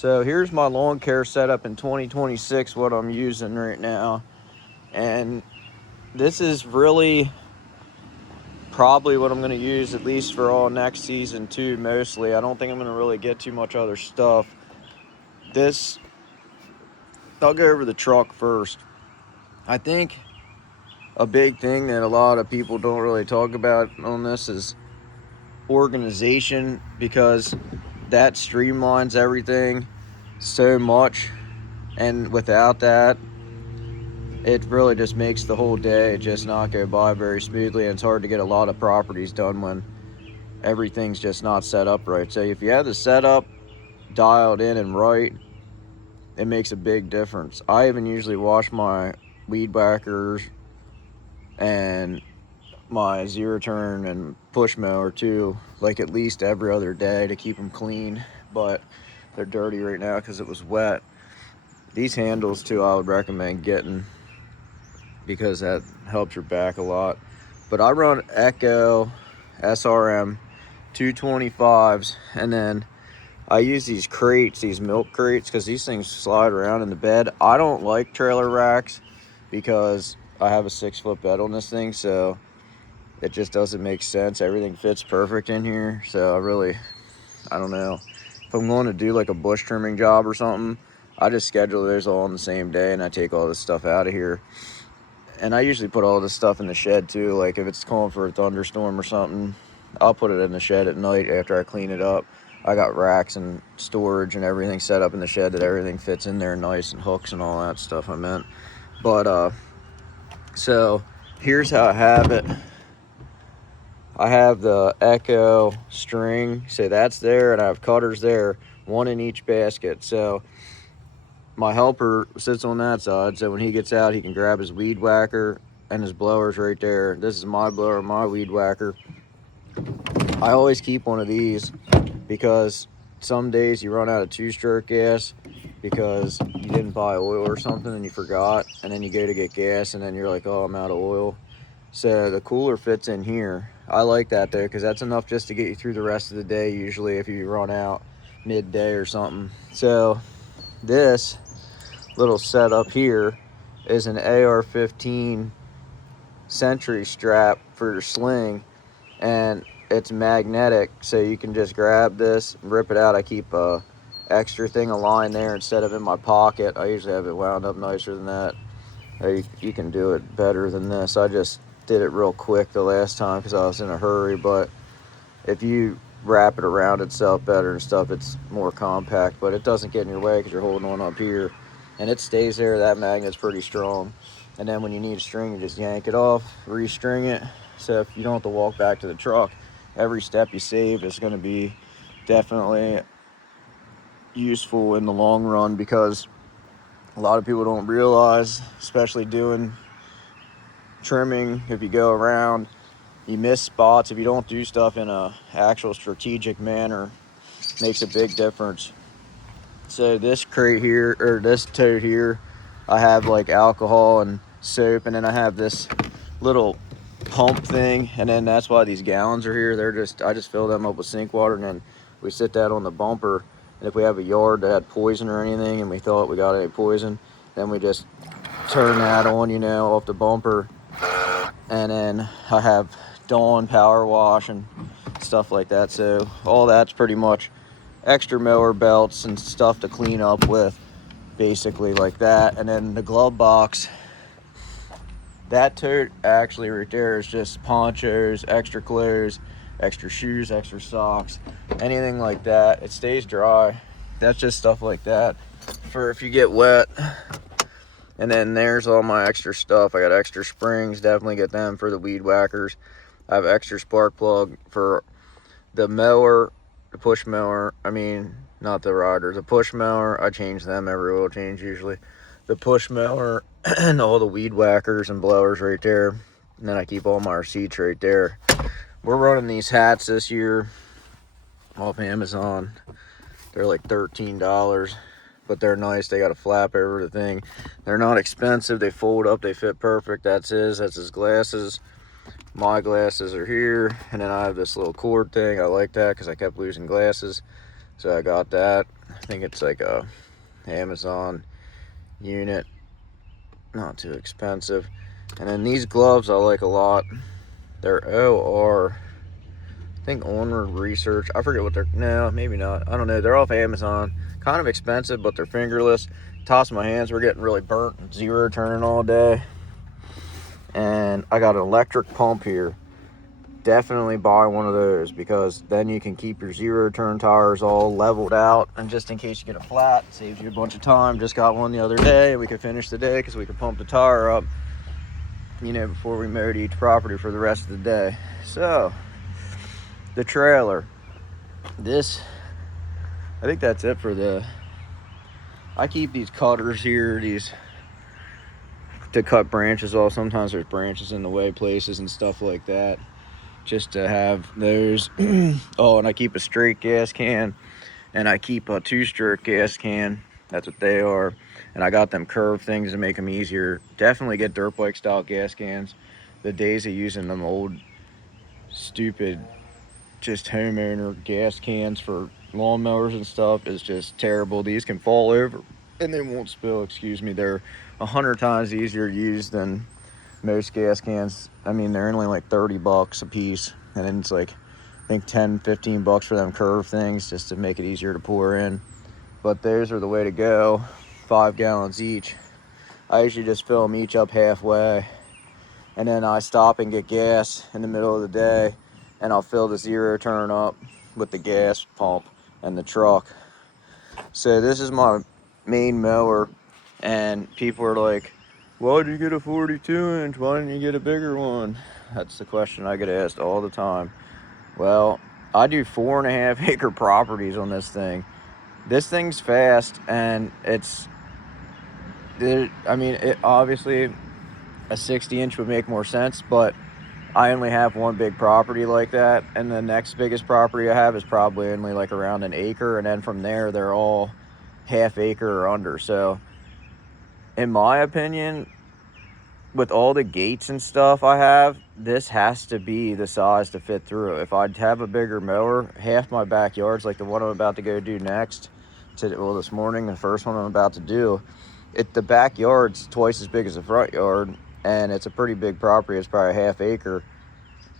So here's my lawn care setup in 2026, what I'm using right now. And this is really probably what I'm going to use at least for all next season too, mostly. I don't think I'm going to really get too much other stuff. I'll go over the truck first. I think a big thing that a lot of people don't really talk about on this is organization, because that streamlines everything so much, and without that it really just makes the whole day just not go by very smoothly, and it's hard to get a lot of properties done when everything's just not set up right. So if you have the setup dialed in and right, it makes a big difference. I even usually wash my weed whackers and my zero turn and push mower too, like at least every other day to keep them clean, but they're dirty right now because it was wet. These handles too, I would recommend getting, because that helps your back a lot. But I run Echo SRM 225s, and then I use these crates, these milk crates, because these things slide around in the bed. I don't like trailer racks because I have a 6-foot bed on this thing, so it just doesn't make sense. Everything fits perfect in here. So I don't know. If I'm going to do like a bush trimming job or something, I just schedule those all on the same day and I take all this stuff out of here. And I usually put all this stuff in the shed too. Like if it's calling for a thunderstorm or something, I'll put it in the shed at night after I clean it up. I got racks and storage and everything set up in the shed that everything fits in there nice, and hooks and all that stuff I meant. But so here's how I have it. I have the Echo string, so that's there, and I have cutters there, one in each basket. So my helper sits on that side, so when he gets out, he can grab his weed whacker, and his blower's right there. This is my blower, my weed whacker. I always keep one of these because some days you run out of 2-stroke gas because you didn't buy oil or something and you forgot, and then you go to get gas and then you're like, oh, I'm out of oil. So the cooler fits in here. I like that though, because that's enough just to get you through the rest of the day usually if you run out midday or something. So this little setup here is an AR-15 Sentry strap for your sling, and it's magnetic, so you can just grab this and rip it out. I keep a extra thing of line there instead of in my pocket. I usually have it wound up nicer than that. You can do it better than this. I just did it real quick the last time because I was in a hurry, but if you wrap it around itself better and stuff, it's more compact, but it doesn't get in your way because you're holding on up here and it stays there. That magnet's pretty strong, and then when you need a string, you just yank it off, restring it. So if you don't have to walk back to the truck, every step you save is going to be definitely useful in the long run, because a lot of people don't realize, especially doing trimming, if you go around, you miss spots. If you don't do stuff in a actual strategic manner, makes a big difference. So this crate here, or this tote here, I have like alcohol and soap, and then I have this little pump thing, and then that's why these gallons are here. I just fill them up with sink water, and then we sit that on the bumper, and if we have a yard that had poison or anything and we thought we got any poison, then we just turn that on, off the bumper. And then I have Dawn power wash and stuff like that. So all that's pretty much extra mower belts and stuff to clean up with, basically like that. And then the glove box, that tote actually right there is just ponchos, extra clothes, extra shoes, extra socks, anything like that. It stays dry. That's just stuff like that for if you get wet. And then there's all my extra stuff. I got extra springs, definitely get them for the weed whackers. I have extra spark plug for the mower, the push mower. I mean, not the riders, the push mower. I change them every oil change usually. The push mower and all the weed whackers and blowers right there. And then I keep all my receipts right there. We're running these hats this year off Amazon. They're like $13. But they're nice. They got a flap over the thing. They're not expensive. They fold up. They fit perfect. That's his glasses. My glasses are here. And then I have this little cord thing. I like that because I kept losing glasses. So I got that. think it's like a Amazon unit, not too expensive. And then these gloves I like a lot. They're OR, I think Onward Research. I forget what they're, no, maybe not. I don't know. They're off Amazon. Kind of expensive, but they're fingerless. Toss my hands were getting really burnt and zero turning all day. And I got an electric pump here. Definitely buy one of those, because then you can keep your zero turn tires all leveled out, and just in case you get a flat, saves you a bunch of time. Just got one the other day, and we could finish the day because we could pump the tire up, you know, before we mowed each property for the rest of the day. So the trailer, this, I think that's it for the, I keep these cutters here, these to cut branches off. Sometimes there's branches in the way places and stuff like that, just to have those. Oh, and I keep a straight gas can, and I keep a 2-stroke gas can. That's what they are. And I got them curved things to make them easier. Definitely get dirt bike style gas cans. The days of using them old stupid just homeowner gas cans for lawnmowers and stuff is just terrible. These can fall over and they won't spill, excuse me. They're 100 times easier to use than most gas cans. I mean, they're only like 30 bucks a piece, and then it's like, I think 10-15 bucks for them curved things just to make it easier to pour in. But those are the way to go. 5 gallons each. I usually just fill them each up halfway, and then I stop and get gas in the middle of the day, and I'll fill the zero turn up with the gas pump and the truck. So this is my main mower, and people are like, why did you get a 42 inch? Why didn't you get a bigger one? That's the question I get asked all the time. Well, I do 4.5 acre properties on this thing. This thing's fast, and I mean, it obviously a 60 inch would make more sense, but I only have one big property like that, and the next biggest property I have is probably only like around an acre, and then from there they're all half acre or under. So in my opinion, with all the gates and stuff I have, this has to be the size to fit through. If I'd have a bigger mower, half my backyard's like the one I'm about to go do next, this morning, the first one I'm about to do, the backyard's twice as big as the front yard, and it's a pretty big property. It's probably a half acre,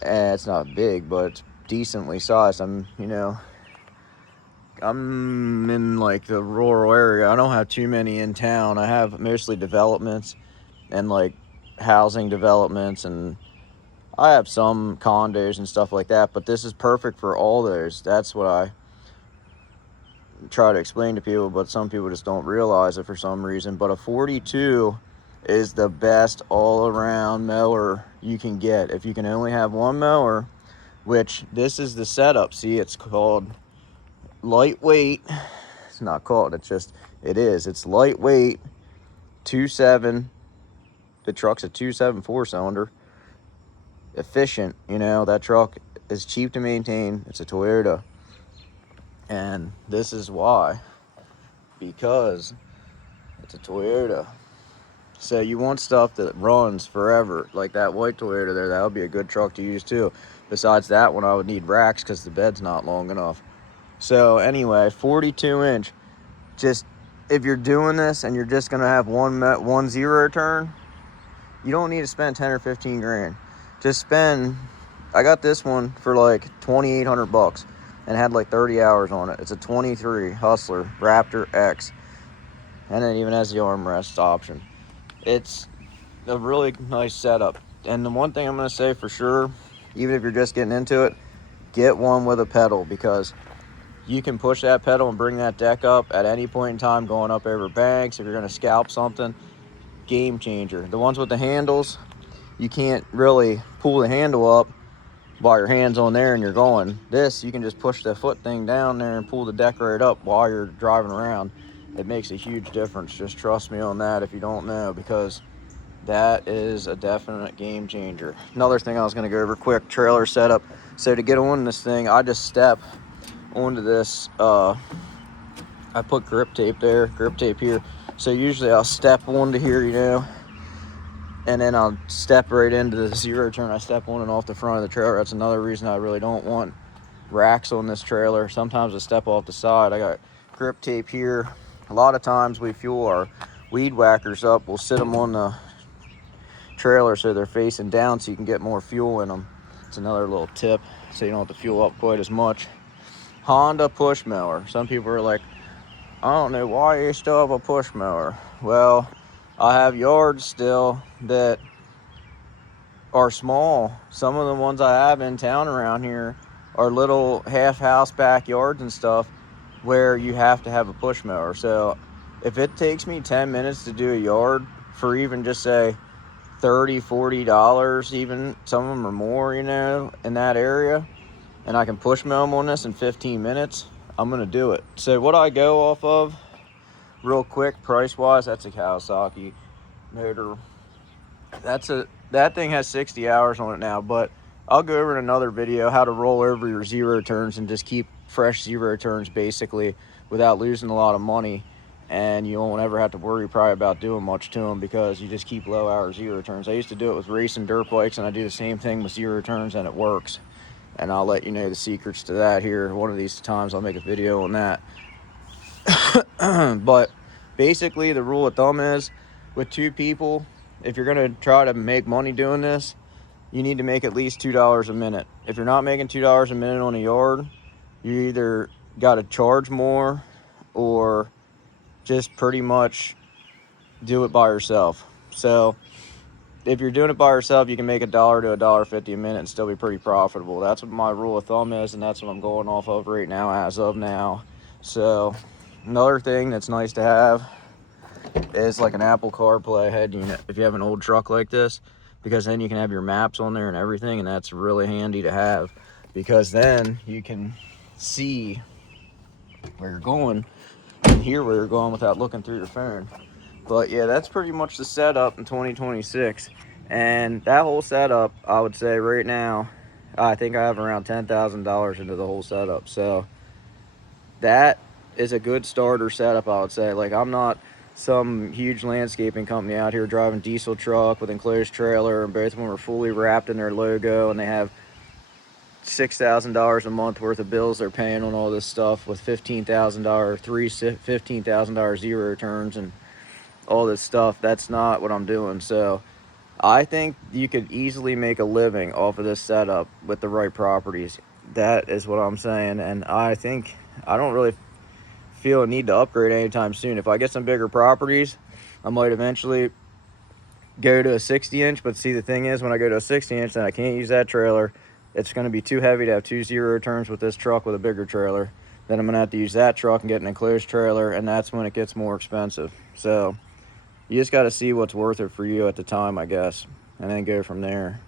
and it's not big, but it's decently sized. I'm in like the rural area. I don't have too many in town. I have mostly developments and like housing developments, and I have some condos and stuff like that, but this is perfect for all those. That's what I try to explain to people, but some people just don't realize it for some reason. But a 42 is the best all-around mower you can get. If you can only have one mower, which this is the setup. See, it's called lightweight. It's not called, it's just, it is. It's lightweight, 2.7. The truck's a 2.7 4-cylinder. Efficient, you know, that truck is cheap to maintain. It's a Toyota. And this is why, because it's a Toyota. So you want stuff that runs forever, like that white Toyota there. That would be a good truck to use too. Besides that one, I would need racks because the bed's not long enough. So anyway, 42 inch. Just, if you're doing this and you're just gonna have one zero turn, you don't need to spend 10 or 15 grand. Just spend, I got this one for like 2,800 bucks and had like 30 hours on it. It's a 23 Hustler Raptor X, and it even has the armrest option. It's a really nice setup. And the one thing I'm going to say for sure, even if you're just getting into it, get one with a pedal, because you can push that pedal and bring that deck up at any point in time, going up over banks. If you're going to scalp something, game changer. The ones with the handles, you can't really pull the handle up while your hand's on there and you're going. This, you can just push the foot thing down there and pull the deck right up while you're driving around. It makes a huge difference. Just trust me on that if you don't know, because that is a definite game changer. Another thing I was going to go over quick, trailer setup. So to get on this thing, I just step onto this. I put grip tape there, grip tape here. So usually I'll step onto here, you know, and then I'll step right into the zero turn. I step on and off the front of the trailer. That's another reason I really don't want racks on this trailer. Sometimes I step off the side. I got grip tape here. A lot of times we fuel our weed whackers up. We'll sit them on the trailer so they're facing down so you can get more fuel in them. It's another little tip so you don't have to fuel up quite as much. Honda push mower. Some people are like, I don't know why you still have a push mower. Well, I have yards still that are small. Some of the ones I have in town around here are little half house backyards and stuff where you have to have a push mower. So if it takes me 10 minutes to do a yard for even just say $30-$40, even some of them are more, you know, in that area, and I can push mow them on this in 15 minutes, I'm gonna do it. So what I go off of real quick price wise, that's a Kawasaki motor. That thing has 60 hours on it now, but I'll go over in another video how to roll over your zero turns and just keep fresh zero turns basically without losing a lot of money, and you won't ever have to worry probably about doing much to them because you just keep low hour zero turns. I used to do it with racing dirt bikes, and I do the same thing with zero turns, and it works. And I'll let you know the secrets to that here. One of these times I'll make a video on that. But basically the rule of thumb is with two people, if you're gonna try to make money doing this, you need to make at least $2 a minute. If you're not making $2 a minute on a yard, you either got to charge more or just pretty much do it by yourself. So if you're doing it by yourself, you can make $1 to $1.50 a minute and still be pretty profitable. That's what my rule of thumb is, and that's what I'm going off of right now as of now. So another thing that's nice to have is like an Apple CarPlay head unit if you have an old truck like this, because then you can have your maps on there and everything, and that's really handy to have because then you can see where you're going and hear where you're going without looking through your phone. But yeah, that's pretty much the setup in 2026, and that whole setup, I would say right now, I think I have around $10,000 into the whole setup. So that is a good starter setup, I would say. Like, I'm not some huge landscaping company out here driving diesel truck with enclosed trailer, and both of them are fully wrapped in their logo, and they have $6,000 a month worth of bills they're paying on all this stuff with $15,000 zero returns and all this stuff. That's not what I'm doing. So I think you could easily make a living off of this setup with the right properties. That is what I'm saying, and I think I don't really feel a need to upgrade anytime soon. If I get some bigger properties, I might eventually go to a 60-inch, but see, the thing is, when I go to a 60-inch, then I can't use that trailer. It's going to be too heavy to have 2 zero turns with this truck with a bigger trailer. Then I'm going to have to use that truck and get an enclosed trailer, and that's when it gets more expensive. So you just got to see what's worth it for you at the time, I guess, and then go from there.